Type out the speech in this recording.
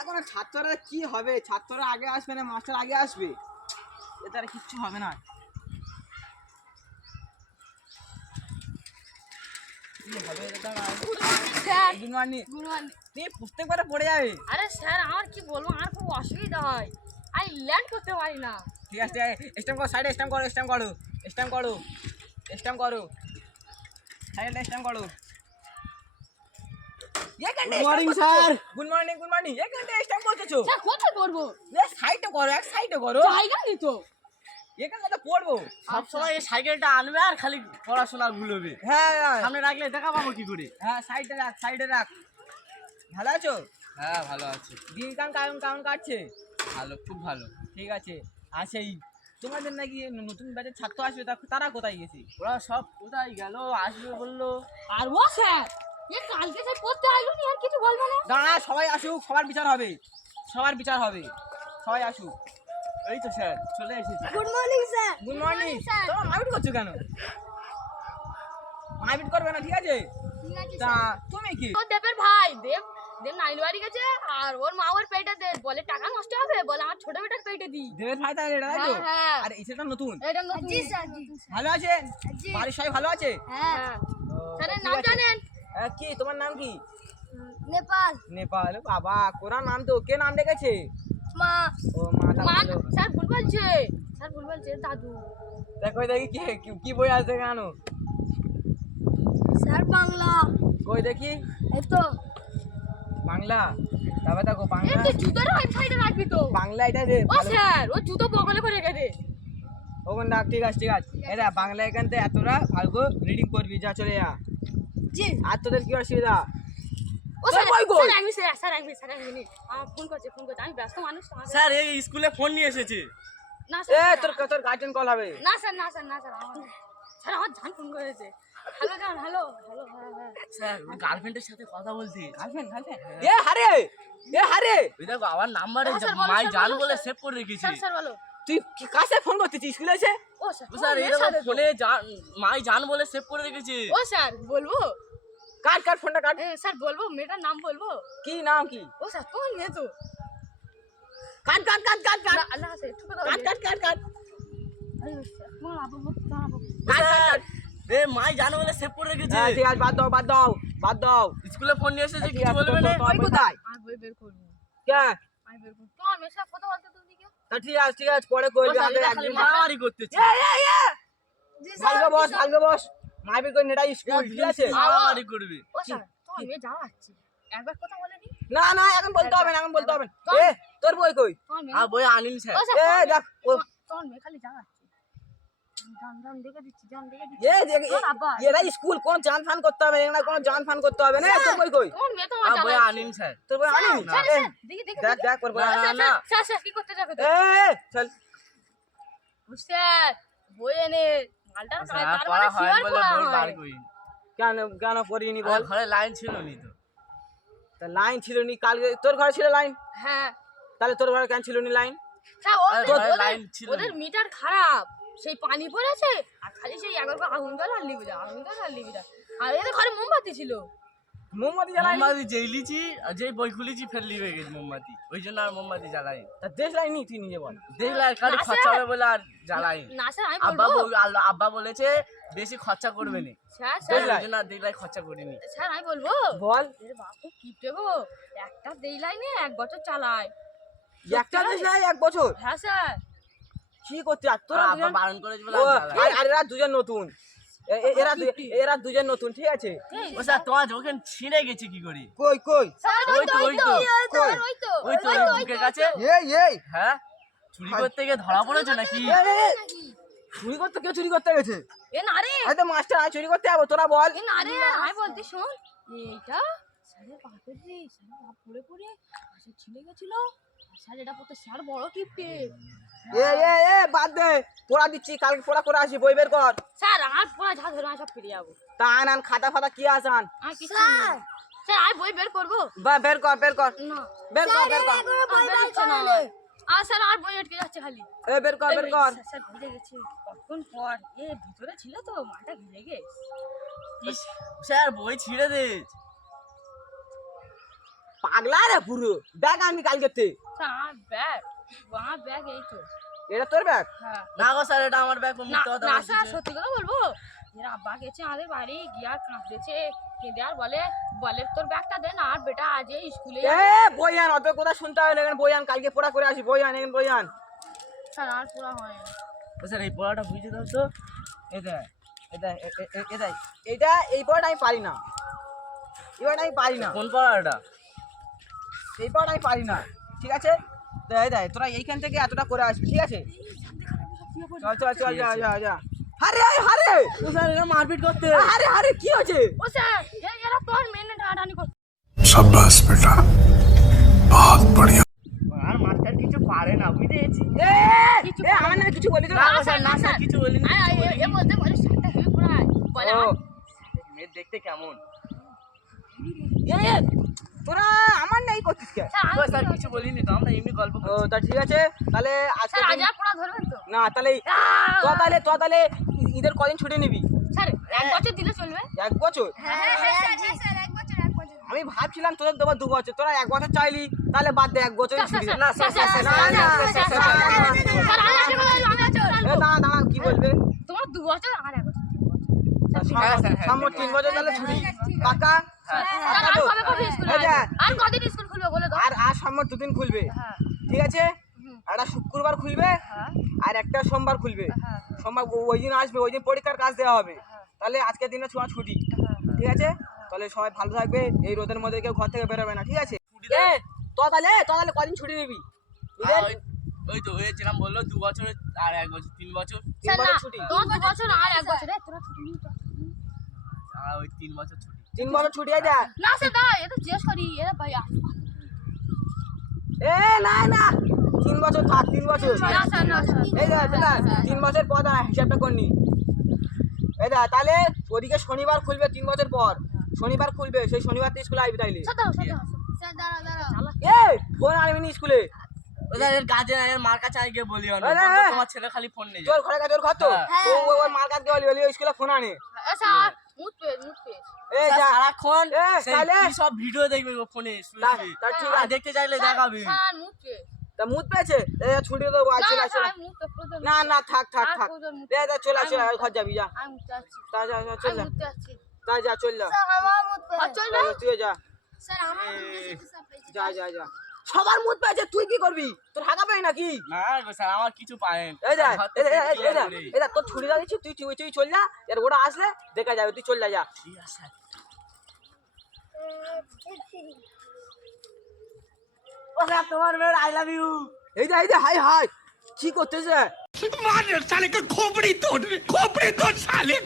এখন ছাত্ররা কি হবে? ছাত্ররা আগে আসবে না মাস্টার আগে আসবে? এটা আর কিচ্ছু হবে না। Good morning. তুই প্রত্যেকবারে পড়ে যাবে। আরে স্যার আমার কি বলবো, আমার খুব অসুবিধা হয়, আমি ল্যান্ড করতে পারি না। ঠিক আছে, স্ট্যাম্প করো, সাইডে স্ট্যাম্প করো, স্ট্যাম্প করো, স্ট্যাম্প করো, স্ট্যাম্প করো, সাইডে স্ট্যাম্প করো। Good morning sir. Good morning, good morning. এখানে স্ট্যাম্প করতেছো? স্যার কোথায় করবো? সাইডে করো, এক সাইডে করো। জায়গা নেই তো। এখানে তো পড়বো। সবসময় এই সাইকেলটা আনবে আর খালি পড়াশোনা ভুলবে। হ্যাঁ সামনে রাখলে দেখা পাবো কি করে? হ্যাঁ, সাইডে রাখ, সাইডে রাখ। ভালো আছো? হ্যাঁ ভালো আছি। দিনকাল কেমন কেমন কাটছে? ভালো, খুব ভালো। ঠিক আছে। আর সেই তোমাদের নাকি নতুন ব্যাচের ছাত্র আসবে, তারা কোথায় গেছে? ওরা সব কোথায় গেল? আসবে বললো। আর ও স্যার এ কালকে সে পড়তে আইলো নি, আর কিছু বলবে না? দাঁড়া, সবাই আসুক, সবার বিচার হবে, সবার বিচার হবে, সবাই আসুক। এই তো স্যার চলে এসেছি। Good morning sir. Good morning. Sir. তোমরা মারপিট করছো কেন? মারপিট করবে না, ঠিক আছে? ঠিক আছে তা স্যার। তুমি কি? ও দেবের ভাই, দেব দেব নাইল বাড়ি গেছে, আর ওর মা ওর পেটে দে বলে টাকা নষ্ট হবে, বলে আমার ছোট বেটার পেটে দি। দেবের ভাই তাহলে এটা, তাই তো? হ্যাঁ, হ্যাঁ। আর এটা নতুন। এটা নতুন। জি স্যার, জি। ভালো আছেন? জি। বাড়ির সবাই ভালো আছে? হ্যাঁ। ও, স্যারের ঠিক নাম আছে। জানেন? কি তোমার নাম কি? নেপাল। নেপাল। বাবা, কোরআন নাম তো, কে নাম রেখেছে? মা। ও মা, তা মা ভালো। স্যার ভুল বলছে, স্যার ভুল বলছে, দাদু। দেখো দেখি কি বই আছে কেন? স্যার বাংলা। কই দেখি। এই তো। বাংলা। তারপর দেখো বাংলা। এই জুতোর রাইট সাইডে রাখবি তো। বাংলা এটা দে। ও স্যার ও জুতো বগলে করে রেখে দে। ওখানে রাখ, ঠিক আছে ঠিক আছে। এটা বাংলা এখান থেকে এতটা ভালো করে রিডিং করবি, যা চলে যা। জি। আর তোদের কি অসুবিধা? ও স্যার কই কই? স্যার আমি আমার ফোন করছে আমি ব্যস্ত মানুষ তো, আমাকে- স্যার এই স্কুলে ফোন নিয়ে এসেছে। না এ স্যার তোর গার্জেন কল হবে। না স্যার আমার জান ফোন করেছে। হ্যালো জান, হ্যালো হ্যালো। হ্যাঁ স্যার গার্লফ্রেন্ডের সাথে কথা বলছি। Girlfriend girlfriend. এ হারে, এ হারে, ওই দেখো আমার নাম্বারে হ্যাঁ, স্যার, বলো, মাই স্যার, জান বলো, বলে স্যার। সেভ করে রেখেছি। স্যার বলো। তুই কি কার সাথে ফোন করতেছিস? স্কুলে এসে? ও স্যার স্যার এই দেখো ফোনে মাই জান বলে সেভ করে রেখেছি। ও স্যার বলবো? কাট কাট ফোনটা কাট। স্যার বলবো মেয়েটার নাম বলবো? কি নাম কি? ও স্যার তোমার মেয়ে তো। কাট কাট কাট কাট কাট না স্যার একটু কথা কাট কাট কাট কাট আরে স্যার তোমার আবু জানাবো। কাট কাট। এ মাই জান বলে সেভ করে রেখেছি। হ্যাঁ, ঠিক আছে, বাদ দাও বাদ দাও বাদ দাও। স্কুলে ফোন নিয়ে এসেছে, ঠিক কিছু আছে, বলবে না। তোর কোথায়? আমি বই বের করবো। কে? আমি বের করবো। তোমার মেয়ের সাথে কথা বলতে তুমি কি? তা ঠিক আছে ঠিক আছে, পরে কইবি। আগে খালি একদিন মারামারি করতেছে। জি ভালকে বস, ভালকে বস। মারবি কই? নেটা স্কুল, ঠিক আছে? মারামারি করবে। ও স্যার তোমার মেয়ে যাওয়াচ্ছি, একবার কথা বলেনি? না না, এখন বলতে হবে না, এখন বলতে হবে না। এ তোর বই কই? তোমার মেয়ে আর বই আনিন স্যার। ও স্যার এ দেখ ও, তোমার মেয়ে খালি যাওয়াচ্ছি। জান দেখে দিচ্ছি, এ দেখ, তোর আব্বা। এরা স্কুল, কোন জান ফান করতে হবে না, কোনো জান ফান করতে হবে না। তোর বই কই? তোমার মেয়ে তো আর বই যাওয়াচ্ছি। আনিন স্যার। তোর বই আনি? স্যার, এ, স্যার, দেখি দেখ দেখ ওর বই। না, না, না। স্যার কি করতে যাবে? এ চল। স্যার বই এনে মালটা স্যার পড়া হয় বলে বই বার করি। কেন কেন পড়িনি আর বল? ঘরে লাইন ছিল নি তো। তা লাইন ছিল নি কালকে? তোর ঘরে ছিল লাইন? হ্যাঁ তাহলে তোর ঘরে কেন ছিল নি লাইন? স্যার আর ঘরে লাইন ছিল ওদের না। মিটার খারাপ, সেই পানি পড়েছে আর খালি সেই একবার করে আগুন জ্বালা আর লিবি যা, আর এদের ঘরে মোমবাতি ছিল। মোমবাতি জ্বালাই? মোমবাতি জ্বালিয়েছি আর যেই বই খুলেছি ফের লিবে গেছি মোমবাতি, ওই জন্য আর মোমবাতি জ্বালাই। তা দেশ লাইন নি তুই নিজে বল। দেখলে আর খালি না, খরচা স্যার। হবে বলে আর জ্বালাই। না স্যার আমি আব্বা বলবো। আব্বা বলেছে বেশি খরচা করবে না, স্যার দেশ ওই লাই। জন্য আর দেখলাই খরচা করিনি। স্যার আমি বলবো। বল। এর বাপু কিপটে গো, একটা দেই লাইনে 1 বছর চালায়। একটা দেশ লাই 1 বছর? হ্যাঁ স্যার। কি করতে আর তোর আর আব্বা বারণ করেছে বলে ও আর জ্বালাই। আর এরা দুজন নতুন, এরা দুজন নতুন, ঠিক আছে? ও স্যার তোমার ওখানে ছিঁড়ে গেছে কি করি? কই কই? স্যার ওই তো, ওই তো। কই? ওই তো ওই বুকের কাছে। এই হ্যাঁ চুরি করতে গিয়ে ধরা পড়েছে নাকি? চুরি করতে, কে চুরি করতে গেছে? এ না রে, হয়তো মাস্টার আমি চুরি করতে যাবো, তোরা বল। এ না রে, আমি বলতে শোন, এইটা স্যারের বাপের রে, স্যারের বাপ পড়ে পড়ে পাশে ছিলে গেছিল, আর স্যার এটা পড়তে স্যার বড় কিপটে। এ বাদ দে, পড়া দিচ্ছি, কালকে পড়া করে আসি, বই বের কর। স্যার আর পড়া যা ধরে আমি সব ফিরে যাবো। তা আন খাতা ফাতা কি আসান? আমি কিছু নেই। স্যার আমি বই বের করবো বের কর বের কর না? বের কর বের কর। আর বের হচ্ছে না। আর স্যার আর বই আটকে যাচ্ছে খালি। এ বের কর বের কর। স্যার ভিজে গেছে কতক্ষণ পর, এ ভিতরে ছিল তো মাটা ভিজে গেছে। ইস, স্যার বই ছিঁড়ে দে। পাগলা রে পুরো ব্যাগ আনবি কালকে তে স্যার আমার ব্যাগ এই তো। এটা তোর ব্যাগ? হ্যাঁ না গো স্যার এটা আমার ব্যাগ না মিথ্যে কথা না বলছে স্যার সত্যি কথা বলবো, এর আব্বা গেছে আমাদের বাড়ি গিয়ে আর কাঁদতেছে, কেঁদে আর বলে বলে তোর ব্যাগটা দে না, আর বেটা আজ এই স্কুলে এ বইয়ান অত কথা শুনতে হবে না, এখানে বইয়ান কালকে পড়া করে আসি, বইয়ান এখানে বইয়ান। স্যার আর পুরা হয় না। স্যার এই পড়াটা বুঝে দাও তো। এটা এটা এটা এটা এই পড়াটা আমি পারি না, এই পড়াটা আমি পারি না, কোন পড়াটা? এই পড়াটা আমি পারি না, ঠিক আছে? দেখ দেখ তোরা এইখান থেকে এতটা করে আসবি, ঠিক আছে? চল চল চল যা যা যা। আরে আরে ও স্যার এটা মারপিট করতে। আরে আরে কি হয়েছে? ও স্যার এরা তোর মেনে টানাটানি করছে। शाबाश बेटा बहुत बढ़िया। আর মাস্টার কিছু পারে না বুঝেছি। এ এ আমার নামে কিছু বলি তো? না স্যার না স্যার কিছু বলিনি। এ বলতে বলে স্যারটা হেভি পুরা বলে ও, মেয়ে দেখতে কেমন? এ এ, তোরা আমার নাই করছিস কে? ও স্যার কিছু বলিনি তো, আমরা এমনি গল্প ও করছি। তা ঠিক আছে, তাহলে আজকে স্যার আজ আর পুরা ধরবেন তো? না তাহলে তো তাহলে ঈদের কদিন ছুটি নিবি? স্যার এক বছর দিলে চলবে? 1 বছর? হ্যাঁ স্যার এক বছর আমি ভাবছিলাম তোদের দেবো 2 বছর, তোরা 1 বছর চাইলি, তাহলে বাদ দে 1 বছর ছুটি দে। না স্যার স্যার স্যার না, না, না, এ তোমার দাঁড়া দাঁড়া কি বলবে? 2 বছর আর 1 বছর। সামনে 3 বছর তাহলে ছুটি কাকা স্যার আর কবে কবে স্কুল এই যে, আর কদিন স্কুল খুলবে বলে দাও? আর সামনে 2 দিন খুলবে, হ্যাঁ ঠিক আছে? একটা শুক্রবার খুলবে হ্যাঁ আর একটা সোমবার খুলবে। হ্যাঁ সোমবার ওই দিন আসবে, ওই দিন পরীক্ষার কাজ দেওয়া হবে, তাহলে আজকের দিনে তোমার ছুটি, ঠিক আছে? তাহলে সবাই ভালো থাকবে, এই রোদের মধ্যে কেউ ঘর থেকে বেরোবে না, ঠিক আছে? এ তো তাহলে কদিন ছুটি নিবি? ঈদের? ওই তো হয়েছিলাম বললো 2 বছর আর 1 বছর 3 বছর। 3 স্যার না বছর ছুটি, তোমার 2 বছর আর 1 বছর তোরা ছুটি নিয়ে তো। আর ওই 3 বছর ছুটি। 3 বছর ছুটি আছে। না স্যার দা এটা জিজ্ঞেস করি এরা ভাই এ না না 3 বছর থাক, 3 বছর। না স্যার না স্যার এই দেখ বেটা 3 বছর পর দাঁড়া, হিসাবটা করনি। এই দেখ তাহলে ওদিকে শনিবার খুলবে 3 বছর পর, শনিবার খুলবে, সেই শনিবার তো স্কুলে আসবি তাইলে। স্যার দাঁড়াও এ ফোন আনবি না স্কুলে, ওদের এর গার্জেন এর মার কাছে আই গিয়ে বলিও না, আরে, বলবো আরে। তোমার ছেলে খালি ফোন নিয়ে যায়। তোর ঘরে কাছে তোর ঘর তো, হ্যাঁ। ও ওর মার কাছে বলি বলি স্কুলে ফোন আনে। স্যার মুত পে এই স্যার যা সারাক্ষণ এ, সেই তাহলে? কি সব ভিডিও দেখবে ও ফোনে শুয়ে তা- শুয়ে। তা ঠিক আর আছে। দেখতে চাইলে দেখাবে। স্যার মুত পে তা মুত পেয়েছে, এ ছুটি তো না আছে না আছে। স্যার মুত পে প্রয়োজন না না থাক থাক আর থাক, প্রয়োজন মুত দে দে চলে চলে ঘর যাবি, যা আমি মুত যাচ্ছি তা যা যা, চল যা মুত যাচ্ছি তা যা চল যা, স্যার আমার মুত পে চল যা, তুই যা স্যার আমার মুত পেয়েছে স্যার পেয়েছে যা যা যা। সবার মুত পেয়েছে, তুই কি করবি? তোর হাগা পাই নাকি? না গো স্যার আমার কিছু পায় না। এই যা ঘর থেকে clear করে। এই তোর ছুটি দিচ্ছি, তুই তুই তুই চল যা, এর ওটা আসলে দেখা যাবে, তুই চল যা যা। ঠিক আছে স্যার। ও স্যার তোমার মেয়ের আই লাভ ইউ। এই যে হাই হাই কি করতেছে? मार साले का खोपड़ी तोड़ साले